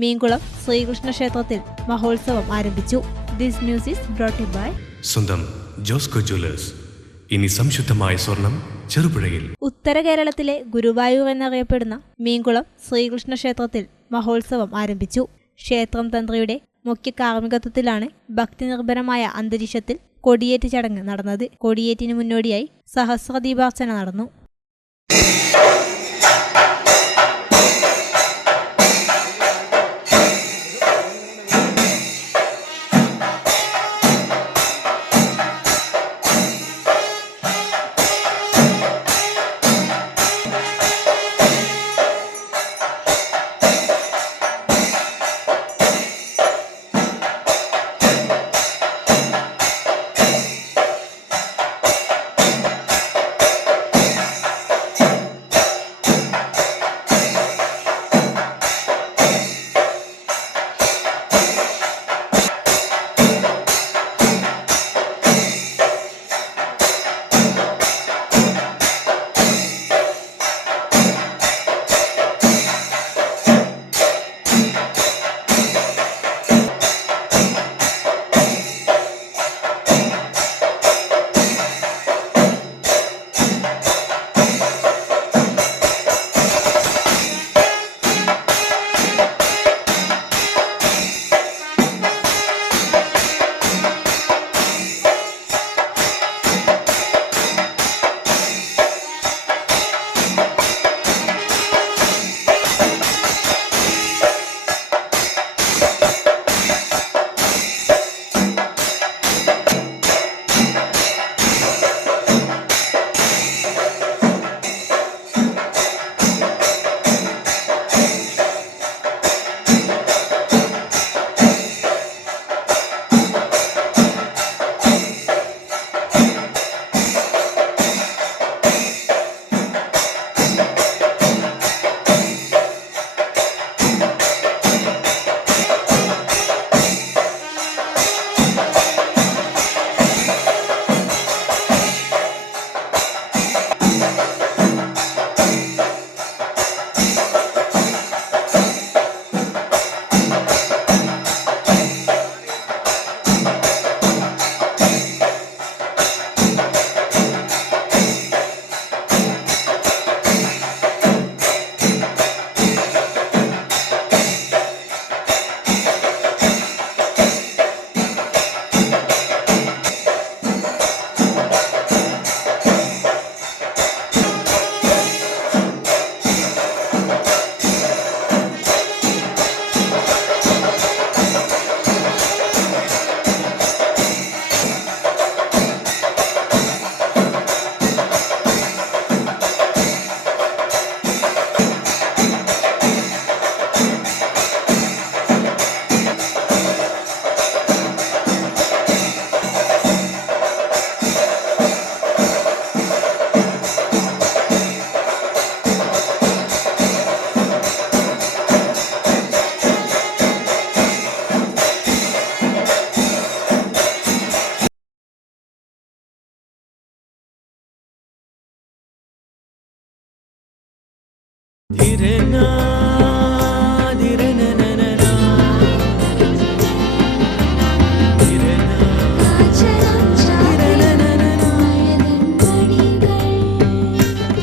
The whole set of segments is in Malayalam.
മീൻകുളം ശ്രീകൃഷ്ണ ക്ഷേത്രത്തിൽ മഹോത്സവം ആരംഭിച്ചു. This news is brought by സ്വന്തം ജോസ്കോ ജ്വല്ലേഴ്സ്. ഇനി സംശുദ്ധമായ സ്വർണം ചെറുപുഴയിൽ. ഉത്തര കേരളത്തിലെ ഗുരുവായൂർ എന്നറിയപ്പെടുന്ന മീൻകുളം ശ്രീകൃഷ്ണ ക്ഷേത്രത്തിൽ മഹോത്സവം ആരംഭിച്ചു. ക്ഷേത്രം തന്ത്രിയുടെ മുഖ്യ കാർമ്മികത്വത്തിലാണ് ഭക്തിനിർഭരമായ അന്തരീക്ഷത്തിൽ കൊടിയേറ്റ് ചടങ്ങ് നടന്നത്. കൊടിയേറ്റിന് മുന്നോടിയായി സഹസ്രദീപാർച്ചന നടന്നു.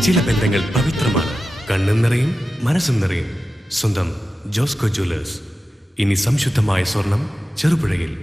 ചില ബന്ധങ്ങൾ പവിത്രമാണ്. കണ്ണും നിറയും മനസ്സും നിറയും. സ്വന്തം ജോസ്കോ ജ്വല്ലേഴ്സ്. ഇനി സംശുദ്ധമായ സ്വർണം ചെറുപുഴയിൽ.